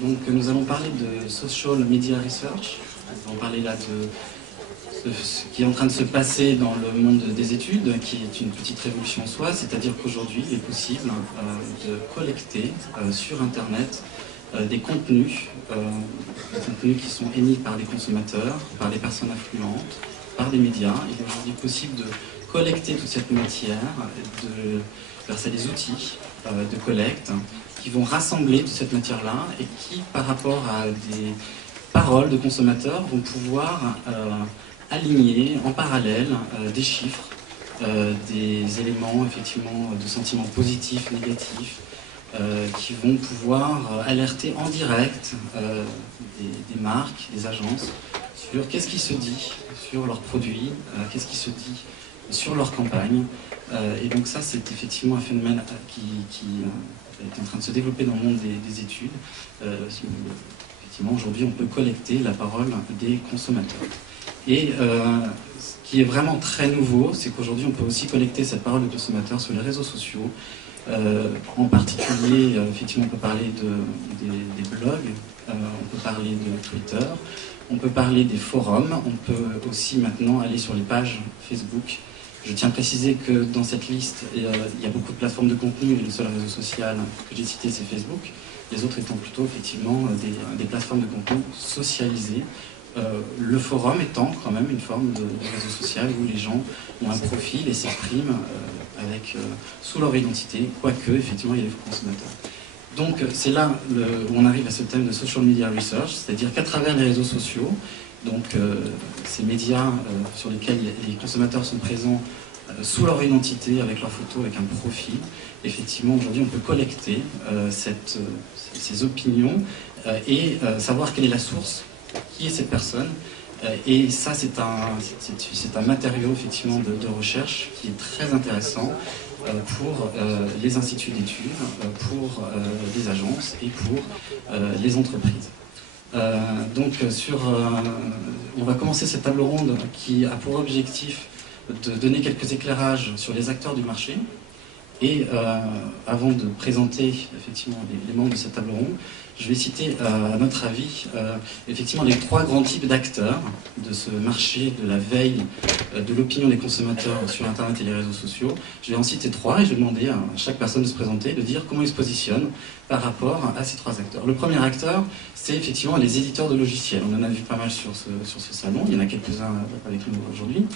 Donc nous allons parler de Social Media Research. Nous allons parler là de ce qui est en train de se passer dans le monde des études, qui est une petite révolution en soi, c'est-à-dire qu'aujourd'hui il est possible de collecter sur Internet des contenus qui sont émis par les consommateurs, par les personnes influentes, par les médias. Il est aujourd'hui possible de collecter toute cette matière, de verser des outils de collecte qui vont rassembler toute cette matière-là et qui, par rapport à des paroles de consommateurs, vont pouvoir aligner en parallèle des chiffres, des éléments effectivement de sentiments positifs, négatifs, qui vont pouvoir alerter en direct des marques, des agences sur qu'est-ce qui se dit sur leurs produits, qu'est-ce qui se dit sur leur campagne. Et donc ça, c'est effectivement un phénomène qui est en train de se développer dans le monde des études. Effectivement, aujourd'hui, on peut collecter la parole des consommateurs. Et ce qui est vraiment très nouveau, c'est qu'aujourd'hui, on peut aussi collecter cette parole des consommateurs sur les réseaux sociaux. En particulier, effectivement, on peut parler des blogs, on peut parler de Twitter, on peut parler des forums, on peut aussi maintenant aller sur les pages Facebook. Je tiens à préciser que dans cette liste, il y a beaucoup de plateformes de contenu et le seul réseau social que j'ai cité, c'est Facebook. Les autres étant plutôt effectivement des plateformes de contenu socialisées. Le forum étant quand même une forme de réseau social où les gens ont un profil et s'expriment sous leur identité, quoique effectivement il y a des consommateurs. Donc c'est là où on arrive à ce thème de Social Media Research, c'est-à-dire qu'à travers les réseaux sociaux, donc ces médias sur lesquels les consommateurs sont présents sous leur identité, avec leur photo, avec un profil, effectivement aujourd'hui on peut collecter ces opinions et savoir quelle est la source, qui est cette personne. Et ça, c'est un matériau effectivement de recherche qui est très intéressant pour les instituts d'études, pour les agences et pour les entreprises. On va commencer cette table ronde qui a pour objectif de donner quelques éclairages sur les acteurs du marché. Et avant de présenter effectivement les membres de cette table ronde, je vais citer à notre avis effectivement les trois grands types d'acteurs de ce marché de la veille de l'opinion des consommateurs sur Internet et les réseaux sociaux. Je vais en citer trois et je vais demander à chaque personne de se présenter, de dire comment il se positionne par rapport à ces trois acteurs. Le premier acteur, c'est effectivement les éditeurs de logiciels. On en a vu pas mal sur ce salon, il y en a quelques-uns avec nous aujourd'hui.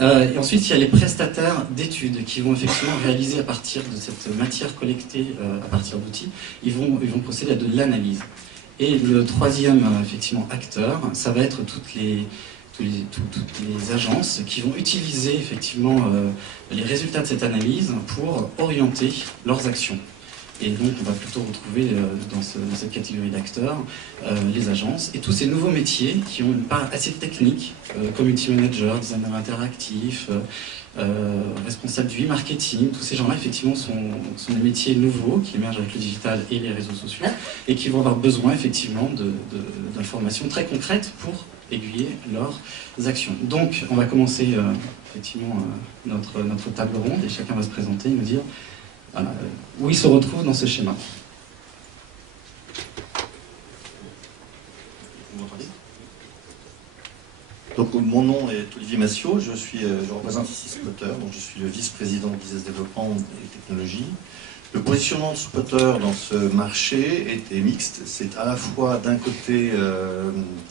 Et ensuite, il y a les prestataires d'études qui vont effectivement réaliser à partir de cette matière collectée, à partir d'outils, ils vont procéder à de l'analyse. Et le troisième effectivement acteur, ça va être toutes les agences qui vont utiliser effectivement les résultats de cette analyse pour orienter leurs actions. Et donc on va plutôt retrouver dans cette catégorie d'acteurs les agences et tous ces nouveaux métiers qui ont une part assez technique, community manager, designer interactif, responsable du e-marketing. Tous ces gens-là effectivement sont des métiers nouveaux qui émergent avec le digital et les réseaux sociaux et qui vont avoir besoin effectivement d'informations très concrètes pour aiguiller leurs actions. Donc on va commencer effectivement notre table ronde et chacun va se présenter et nous dire où il se retrouve dans ce schéma. Vous m'entendez ? Donc mon nom est Olivier Massiot, je représente ici Spotter, donc je suis le vice-président de Business Développement et Technologie. Le positionnement de Spotter dans ce marché est mixte. C'est à la fois d'un côté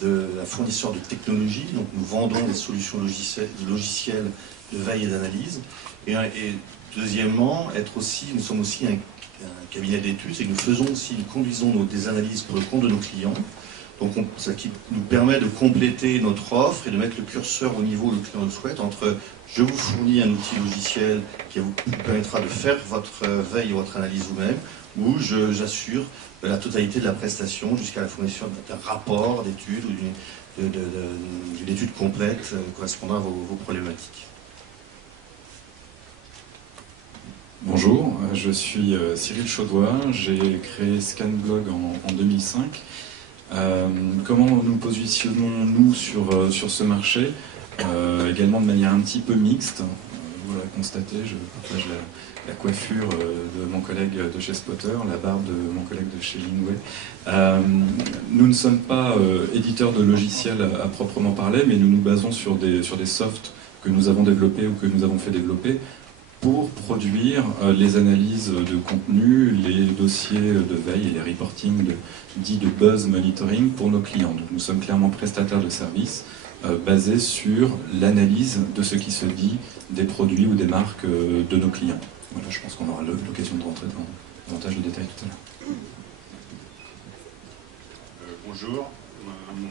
de la fournisseur de technologie, donc nous vendons des solutions logicielles de veille et d'analyse, et deuxièmement, nous sommes aussi un cabinet d'études, et nous conduisons des analyses pour le compte de nos clients. Donc ce qui nous permet de compléter notre offre et de mettre le curseur au niveau où le client le souhaite, entre je vous fournis un outil logiciel qui vous permettra de faire votre veille et votre analyse vous-même, ou j'assure la totalité de la prestation jusqu'à la fourniture d'un rapport d'études ou d'une étude complète correspondant à vos problématiques. Bonjour, je suis Cyril Chaudois, j'ai créé Scanblog en 2005. Comment nous positionnons-nous sur ce marché également de manière un petit peu mixte. vous l'aurez constaté, je partage la coiffure de mon collègue de chez Spotter, la barbe de mon collègue de chez Lingway. Nous ne sommes pas éditeurs de logiciels à proprement parler, mais nous nous basons sur des softs que nous avons développés ou que nous avons fait développer pour produire les analyses de contenu, les dossiers de veille et les reportings dits de buzz monitoring pour nos clients. Donc nous sommes clairement prestataires de services basés sur l'analyse de ce qui se dit des produits ou des marques de nos clients. Voilà, je pense qu'on aura l'occasion de rentrer dans davantage de détails tout à l'heure. Bonjour,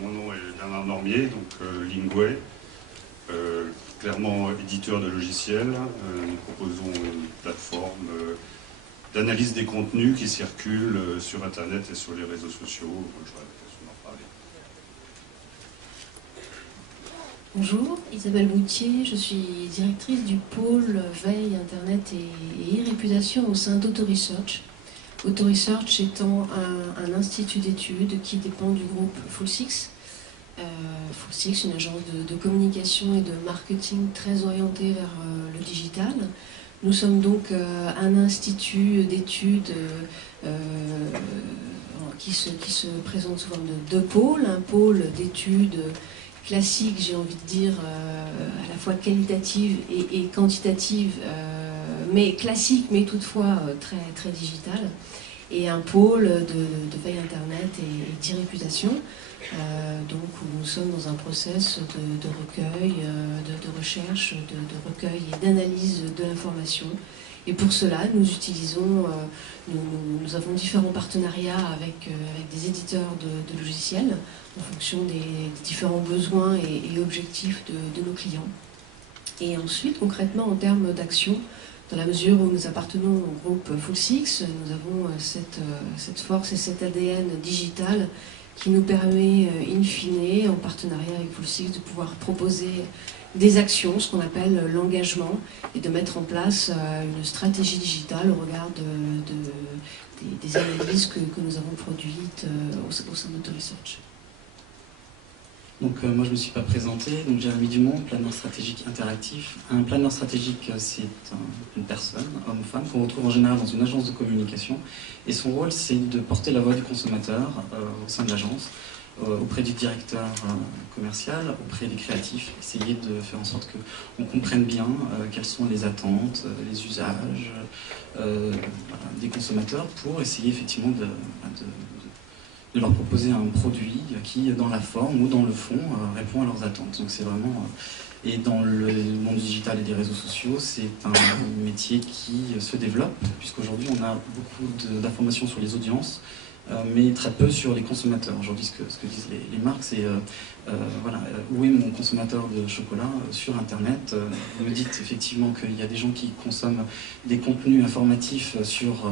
mon nom est Bernard Normier, donc Lingway. Clairement éditeur de logiciels, nous proposons une plateforme d'analyse des contenus qui circulent sur Internet et sur les réseaux sociaux. J'aurai l'occasion d'en parler. Bonjour, Isabelle Boutier, je suis directrice du pôle veille Internet et e-réputation au sein d'AutoResearch. AutoResearch étant un institut d'études qui dépend du groupe Full6. Full6, une agence de communication et de marketing très orientée vers le digital. Nous sommes donc un institut d'études qui se présente sous forme de deux pôles. Un pôle d'études classiques, j'ai envie de dire, à la fois qualitative et quantitative, mais classique, mais toutefois très, très digital. Et un pôle de veille Internet et d'e-réputation. Donc où nous sommes dans un process de recueil, de recherche, de recueil et d'analyse de l'information. Et pour cela, nous utilisons, nous avons différents partenariats avec des éditeurs de logiciels en fonction des différents besoins et objectifs de nos clients. Et ensuite, concrètement, en termes d'action, dans la mesure où nous appartenons au groupe Full6, nous avons cette force et cet ADN digital qui nous permet, in fine, en partenariat avec Full6, de pouvoir proposer des actions, ce qu'on appelle l'engagement, et de mettre en place une stratégie digitale au regard des analyses que nous avons produites au sein d'AutoResearch. Donc moi je ne me suis pas présenté, donc Jérémy Dumont, planeur stratégique interactif. Un planeur stratégique, c'est une personne, homme ou femme, qu'on retrouve en général dans une agence de communication. Et son rôle, c'est de porter la voix du consommateur au sein de l'agence, auprès du directeur commercial, auprès des créatifs, essayer de faire en sorte qu'on comprenne bien quelles sont les attentes, les usages des consommateurs, pour essayer effectivement de leur proposer un produit qui, dans la forme ou dans le fond, répond à leurs attentes. Donc c'est vraiment... Et dans le monde digital et des réseaux sociaux, c'est un métier qui se développe, puisqu'aujourd'hui on a beaucoup d'informations sur les audiences, mais très peu sur les consommateurs. Aujourd'hui, ce que disent les marques, c'est voilà, où est mon consommateur de chocolat sur Internet. Vous me dites effectivement qu'il y a des gens qui consomment des contenus informatifs sur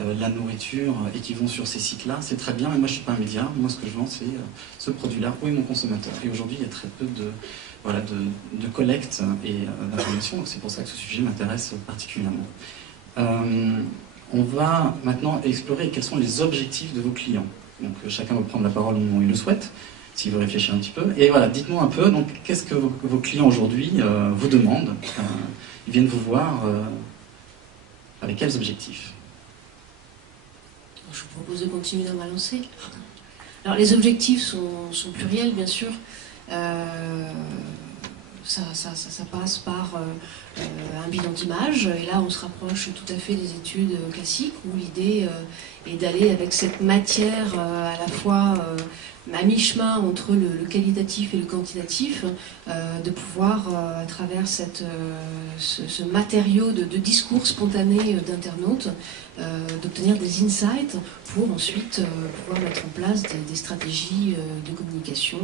la nourriture et qui vont sur ces sites-là. C'est très bien, mais moi je ne suis pas un média. Moi, ce que je vends, c'est ce produit-là. Où est mon consommateur? Et aujourd'hui, il y a très peu de collecte et d'information. C'est pour ça que ce sujet m'intéresse particulièrement. On va maintenant explorer quels sont les objectifs de vos clients. Donc chacun va prendre la parole au moment où il le souhaite, s'il veut réfléchir un petit peu. Et voilà, dites-moi un peu, donc qu'est-ce que vos clients aujourd'hui vous demandent? Ils viennent vous voir avec quels objectifs? Je vous propose de continuer dans ma lancée. Alors les objectifs sont pluriels, bien sûr. Ça passe par un bilan d'image, et là on se rapproche tout à fait des études classiques où l'idée est d'aller avec cette matière à la fois à mi-chemin entre le qualitatif et le quantitatif, de pouvoir à travers ce matériau de discours spontané d'internautes, d'obtenir des insights pour ensuite pouvoir mettre en place des stratégies de communication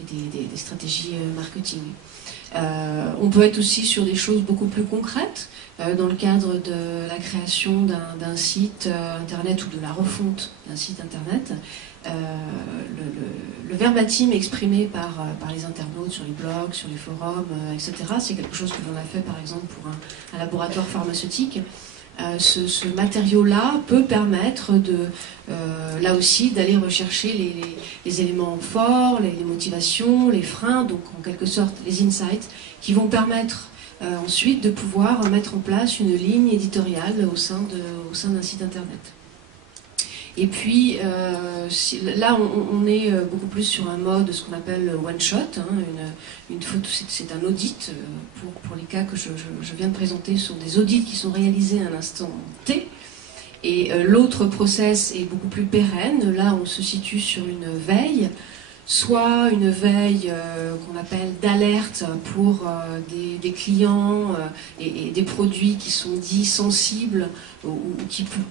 et des stratégies marketing. On peut être aussi sur des choses beaucoup plus concrètes, dans le cadre de la création d'un site internet ou de la refonte d'un site internet. Le verbatim exprimé par les internautes sur les blogs, sur les forums, etc., c'est quelque chose que l'on a fait par exemple pour un laboratoire pharmaceutique. Ce matériau-là peut permettre là aussi d'aller rechercher les éléments forts, les motivations, les freins, donc en quelque sorte les insights, qui vont permettre ensuite de pouvoir mettre en place une ligne éditoriale au sein d'un site internet. Et puis là on est beaucoup plus sur un mode, ce qu'on appelle one shot, hein, une photo, c'est un audit, pour les cas que je viens de présenter, ce sont des audits qui sont réalisés à un instant T. Et l'autre process est beaucoup plus pérenne. Là on se situe sur une veille, soit une veille qu'on appelle d'alerte pour des clients et des produits qui sont dits sensibles ou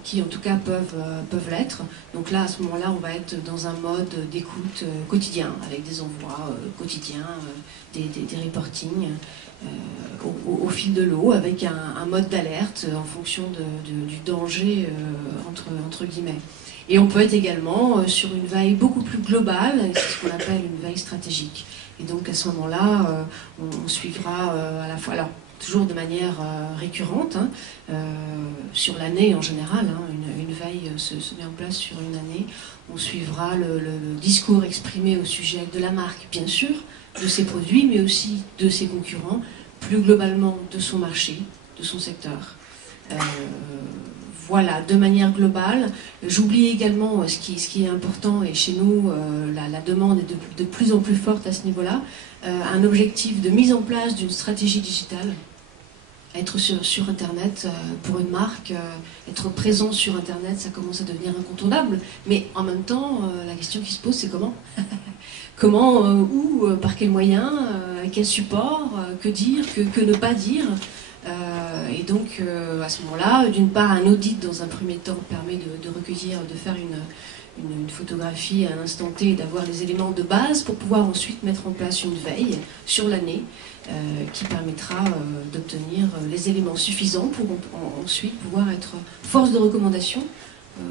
qui en tout cas peuvent l'être. Donc là, à ce moment-là, on va être dans un mode d'écoute quotidien, avec des envois quotidiens, des reportings au fil de l'eau, avec un mode d'alerte en fonction du danger entre guillemets. Et on peut être également sur une veille beaucoup plus globale, c'est ce qu'on appelle une veille stratégique. Et donc à ce moment-là, on suivra à la fois, alors toujours de manière récurrente, hein, sur l'année en général, hein, une veille se met en place sur une année. On suivra le discours exprimé au sujet de la marque, bien sûr, de ses produits, mais aussi de ses concurrents, plus globalement de son marché, de son secteur. Voilà, de manière globale. J'oublie également ce qui est important, et chez nous, la demande est de plus en plus forte à ce niveau-là, un objectif de mise en place d'une stratégie digitale. Être sur Internet pour une marque, être présent sur Internet, ça commence à devenir incontournable. Mais en même temps, la question qui se pose, c'est comment? Comment, où, par quels moyens, à quel support, que dire, que ne pas dire. Et donc, à ce moment-là, d'une part, un audit dans un premier temps permet de recueillir, de faire une photographie à un instant T et d'avoir les éléments de base pour pouvoir ensuite mettre en place une veille sur l'année qui permettra d'obtenir les éléments suffisants pour ensuite pouvoir être force de recommandation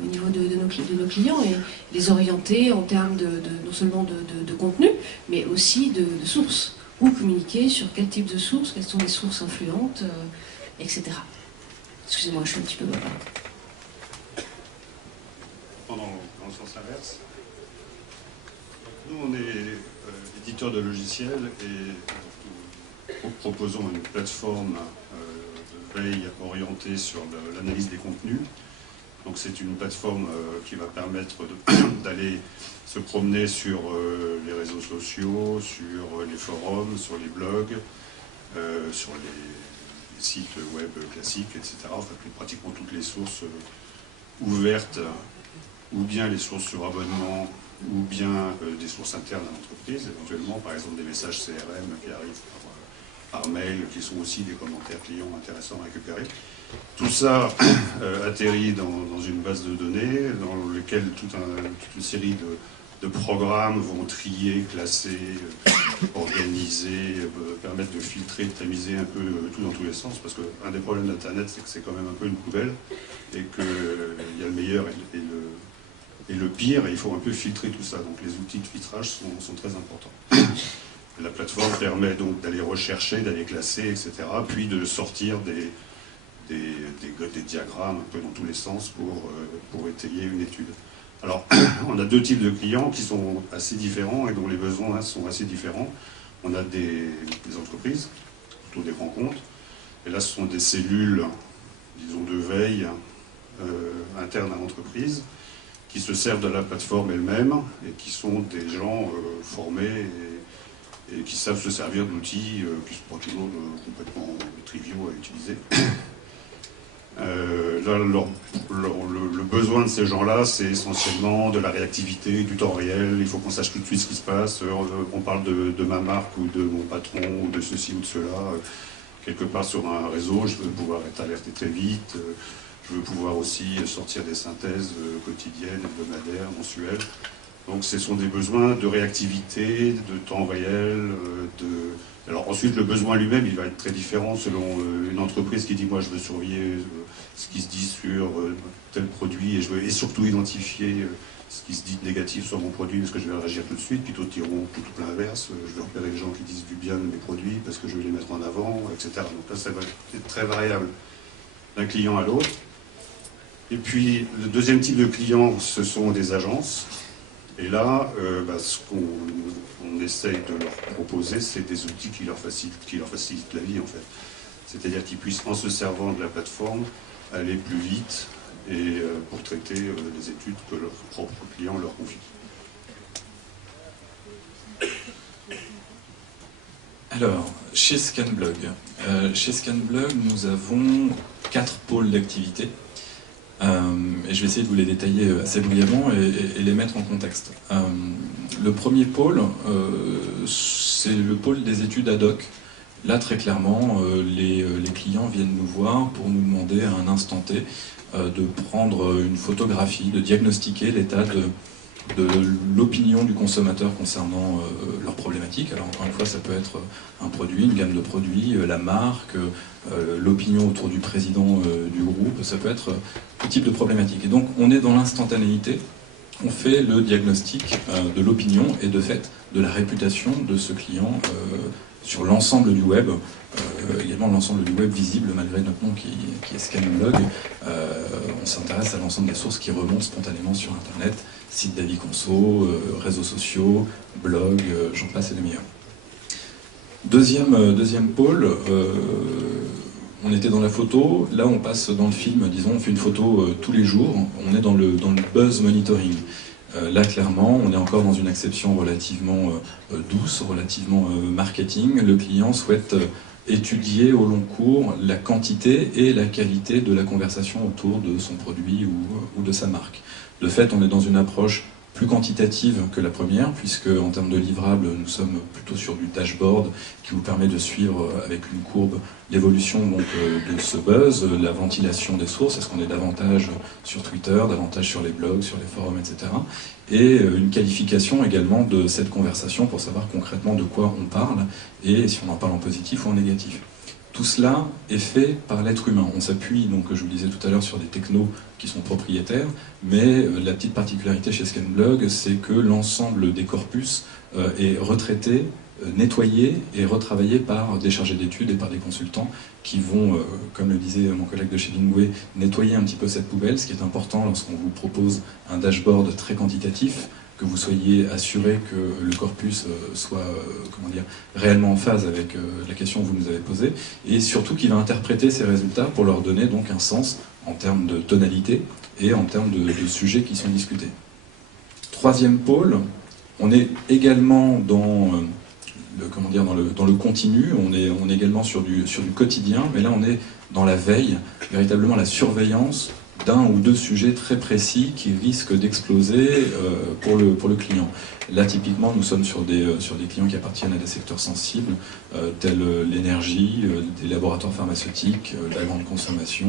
au niveau de nos clients et les orienter en termes non seulement de contenu, mais aussi de sources. Où communiquer, sur quel type de sources, quelles sont les sources influentes, etc. Excusez-moi, je suis un petit peu bavarde. Dans le sens inverse, nous on est éditeur de logiciels et nous proposons une plateforme de veille orientée sur l'analyse des contenus. Donc c'est une plateforme qui va permettre d'aller se promener sur les réseaux sociaux, sur les forums, sur les blogs, sur les sites web classiques, etc. Enfin, pratiquement toutes les sources ouvertes, ou bien les sources sur abonnement, ou bien des sources internes à l'entreprise, éventuellement, par exemple des messages CRM qui arrivent par mail, qui sont aussi des commentaires clients intéressants à récupérer. Tout ça atterrit dans une base de données dans laquelle toute une série de programmes vont trier, classer, organiser, permettre de filtrer, de tamiser un peu tout dans tous les sens, parce qu'un des problèmes d'Internet, c'est que c'est quand même un peu une poubelle, et qu'il y a le meilleur et le pire, et il faut un peu filtrer tout ça. Donc les outils de filtrage sont très importants. La plateforme permet donc d'aller rechercher, d'aller classer, etc., puis de sortir des diagrammes un peu dans tous les sens pour étayer une étude. Alors, on a deux types de clients qui sont assez différents et dont les besoins sont assez différents. On a des entreprises, plutôt des grands comptes, et là ce sont des cellules, disons, de veille internes à l'entreprise, qui se servent de la plateforme elle-même et qui sont des gens formés et qui savent se servir d'outils qui sont pas toujours complètement triviaux à utiliser. Là, le besoin de ces gens-là, c'est essentiellement de la réactivité, du temps réel. Il faut qu'on sache tout de suite ce qui se passe. On parle de ma marque ou de mon patron ou de ceci ou de cela. Quelque part sur un réseau, je veux pouvoir être alerté très vite. Je veux pouvoir aussi sortir des synthèses quotidiennes, hebdomadaires, mensuelles. Donc ce sont des besoins de réactivité, de temps réel, Alors ensuite, le besoin lui-même, il va être très différent selon une entreprise qui dit « moi je veux surveiller ce qui se dit sur tel produit et je veux surtout identifier ce qui se dit de négatif sur mon produit parce que je vais réagir tout de suite », puis d'autres diront tout l'inverse, je vais repérer les gens qui disent du bien de mes produits parce que je vais les mettre en avant, etc. Donc là, ça va être très variable d'un client à l'autre. Et puis, le deuxième type de client, ce sont des agences. Et là, ce qu'on essaye de leur proposer, c'est des outils qui leur facilitent la vie, en fait. c'est-à-dire qu'ils puissent, en se servant de la plateforme, aller plus vite et pour traiter les études que leurs propres clients leur confient. Alors, chez Scanblog, nous avons 4 pôles d'activité. Et je vais essayer de vous les détailler assez brièvement et les mettre en contexte. Le premier pôle, c'est le pôle des études ad hoc. Là, très clairement, les clients viennent nous voir pour nous demander à un instant T de prendre une photographie, de diagnostiquer l'état de l'opinion du consommateur concernant leur problématique. Alors encore une fois, ça peut être un produit, une gamme de produits, la marque, l'opinion autour du président du groupe, ça peut être tout type de problématique. Et donc on est dans l'instantanéité, on fait le diagnostic de l'opinion et de fait de la réputation de ce client sur l'ensemble du web, également l'ensemble du web visible malgré notre nom qui est Scanblog. On s'intéresse à l'ensemble des sources qui remontent spontanément sur Internet, sites d'avis conso, réseaux sociaux, blogs, j'en passe et des meilleurs. Deuxième pôle, on était dans la photo, là on passe dans le film, disons, on fait une photo tous les jours, on est dans le buzz monitoring. Là, clairement, on est encore dans une acception relativement douce, relativement marketing. Le client souhaite étudier au long cours la quantité et la qualité de la conversation autour de son produit ou de sa marque. De fait, on est dans une approche plus quantitative que la première, puisque en termes de livrables, nous sommes plutôt sur du dashboard qui vous permet de suivre avec une courbe l'évolution de ce buzz, la ventilation des sources, est-ce qu'on est davantage sur Twitter, davantage sur les blogs, sur les forums, etc. Et une qualification également de cette conversation pour savoir concrètement de quoi on parle et si on en parle en positif ou en négatif. Tout cela est fait par l'être humain. On s'appuie, donc, je vous le disais tout à l'heure, sur des technos qui sont propriétaires, mais la petite particularité chez Scanblog, c'est que l'ensemble des corpus est retraité, nettoyé et retravaillé par des chargés d'études et par des consultants qui vont, comme le disait mon collègue de chez Lingway, nettoyer un petit peu cette poubelle, ce qui est important lorsqu'on vous propose un dashboard très quantitatif, que vous soyez assuré que le corpus soit réellement en phase avec la question que vous nous avez posée, et surtout qu'il va interpréter ces résultats pour leur donner donc un sens en termes de tonalité et en termes de sujets qui sont discutés. Troisième pôle, on est également dans le continu, on est également sur du quotidien, mais là on est dans la veille, véritablement la surveillance d'un ou deux sujets très précis qui risquent d'exploser pour le client. Là, typiquement, nous sommes sur des clients qui appartiennent à des secteurs sensibles, tels l'énergie, des laboratoires pharmaceutiques, la grande consommation.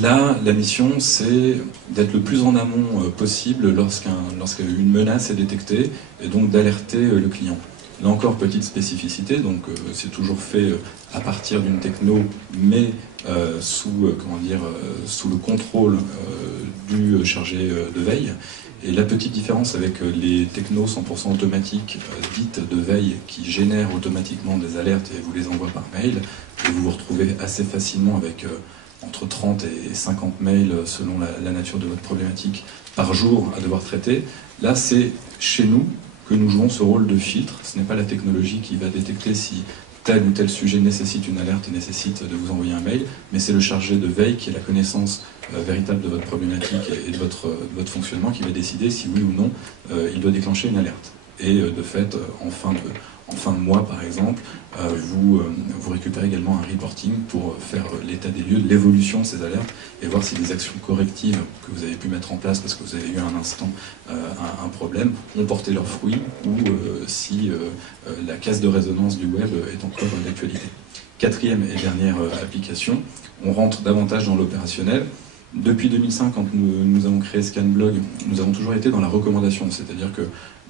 Là, la mission, c'est d'être le plus en amont possible lorsqu'une menace est détectée, et donc d'alerter le client. Là encore, petite spécificité, donc c'est toujours fait à partir d'une techno, mais sous le contrôle du chargé de veille. Et la petite différence avec les technos 100% automatiques dites de veille qui génèrent automatiquement des alertes et vous les envoient par mail, et vous vous retrouvez assez facilement avec entre 30 et 50 mails selon la nature de votre problématique par jour à devoir traiter. Là, c'est chez nous que nous jouons ce rôle de filtre. Ce n'est pas la technologie qui va détecter si tel ou tel sujet nécessite une alerte et nécessite de vous envoyer un mail, mais c'est le chargé de veille qui a la connaissance véritable de votre problématique et de votre fonctionnement qui va décider si oui ou non il doit déclencher une alerte. Et de fait, en fin de mois par exemple, vous récupérez également un reporting pour faire l'état des lieux de l'évolution de ces alertes et voir si les actions correctives que vous avez pu mettre en place parce que vous avez eu un instant un problème ont porté leurs fruits ou si la caisse de résonance du web est encore d'actualité. Quatrième et dernière application, on rentre davantage dans l'opérationnel. Depuis 2005, quand nous avons créé Scanblog, nous avons toujours été dans la recommandation, c'est-à-dire que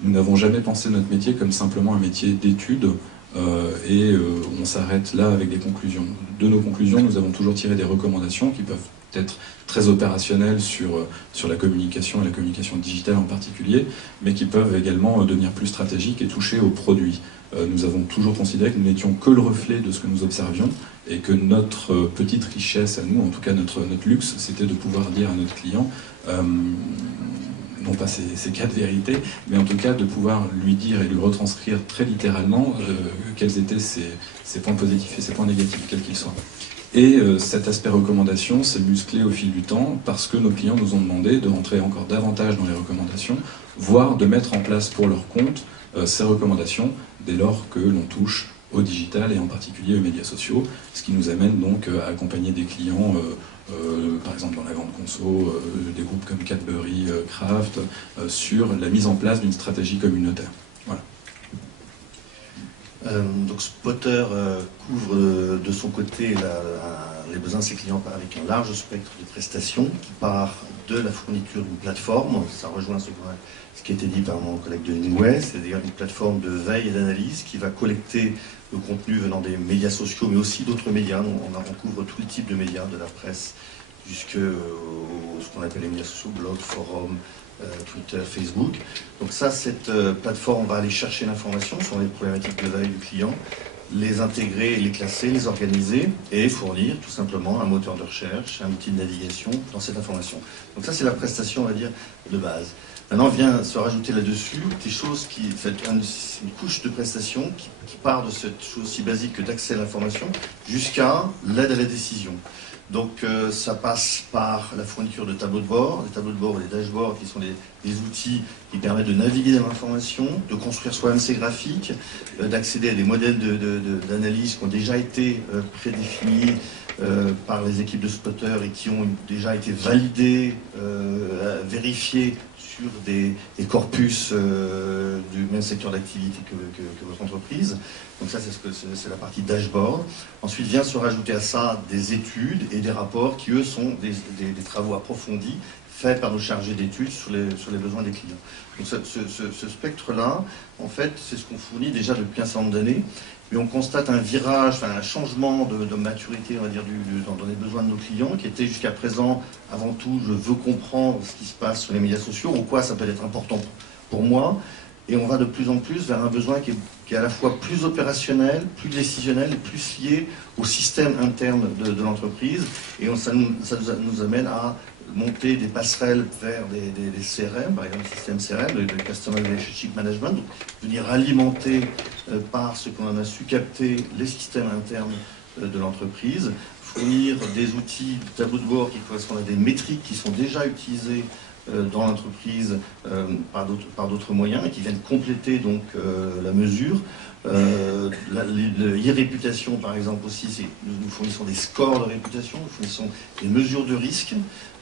nous n'avons jamais pensé notre métier comme simplement un métier d'étude on s'arrête là avec des conclusions. De nos conclusions, nous avons toujours tiré des recommandations qui peuvent être très opérationnelles sur la communication et la communication digitale en particulier, mais qui peuvent également devenir plus stratégiques et toucher aux produits. Nous avons toujours considéré que nous n'étions que le reflet de ce que nous observions et que notre petite richesse à nous, en tout cas notre luxe, c'était de pouvoir dire à notre client non n'avons pas ces cas de vérité, mais en tout cas de pouvoir lui dire et lui retranscrire très littéralement quels étaient ses points positifs et ses points négatifs, quels qu'ils soient. Et cet aspect recommandation s'est musclé au fil du temps parce que nos clients nous ont demandé de rentrer encore davantage dans les recommandations, voire de mettre en place pour leur compte ces recommandations dès lors que l'on touche au digital et en particulier aux médias sociaux, ce qui nous amène donc à accompagner des clients, par exemple dans la grande conso, des groupes comme Cadbury, Kraft, sur la mise en place d'une stratégie communautaire. Voilà. Donc Spotter couvre de son côté les besoins de ses clients avec un large spectre de prestations qui part de la fourniture d'une plateforme, ça rejoint ce qui a été dit par mon collègue de Hemingway, c'est-à-dire une plateforme de veille et d'analyse qui va collecter le contenu venant des médias sociaux, mais aussi d'autres médias. On couvre tous les types de médias, de la presse jusqu'à ce qu'on appelle les médias sociaux, blog, forum, Twitter, Facebook. Donc ça, cette plateforme va aller chercher l'information sur les problématiques de veille du client, les intégrer, les classer, les organiser et fournir tout simplement un moteur de recherche, un outil de navigation dans cette information. Donc ça, c'est la prestation, on va dire, de base. Maintenant vient se rajouter là-dessus des choses qui, une couche de prestation qui part de cette chose si basique que d'accès à l'information jusqu'à l'aide à la décision. Donc ça passe par la fourniture de tableaux de bord, des tableaux de bord et des dashboards qui sont des outils qui permettent de naviguer dans l'information, de construire soi-même ses graphiques, d'accéder à des modèles d'analyse qui ont déjà été prédéfinis par les équipes de Spotter et qui ont déjà été validés, vérifiés sur des corpus du même secteur d'activité que votre entreprise. Donc ça, c'est la partie dashboard. Ensuite vient se rajouter à ça des études et des rapports qui, eux, sont des travaux approfondis faits par nos chargés d'études sur les besoins des clients. Donc ce spectre-là, en fait, c'est ce qu'on fournit déjà depuis un certain nombre d'années. Mais on constate un virage, un changement de maturité, on va dire, dans les besoins de nos clients, qui était jusqu'à présent, avant tout, je veux comprendre ce qui se passe sur les médias sociaux, en quoi ça peut être important pour moi. Et on va de plus en plus vers un besoin qui est à la fois plus opérationnel, plus décisionnel et plus lié au système interne de l'entreprise. Et ça nous amène à monter des passerelles vers des CRM, par exemple le système CRM, le Customer Relationship Management, donc venir alimenter par ce qu'on a su capter les systèmes internes de l'entreprise, fournir des outils, tableaux de bord qui correspondent à des métriques qui sont déjà utilisées dans l'entreprise par d'autres moyens et qui viennent compléter donc la mesure. L'e-réputation, par exemple, aussi, nous fournissons des scores de réputation, nous fournissons des mesures de risque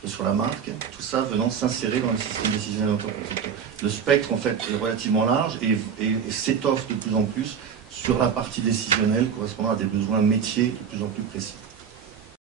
sur la marque, tout ça venant s'insérer dans le système décisionnel d'entreprise. Le spectre, en fait, est relativement large et s'étoffe de plus en plus sur la partie décisionnelle correspondant à des besoins métiers de plus en plus précis.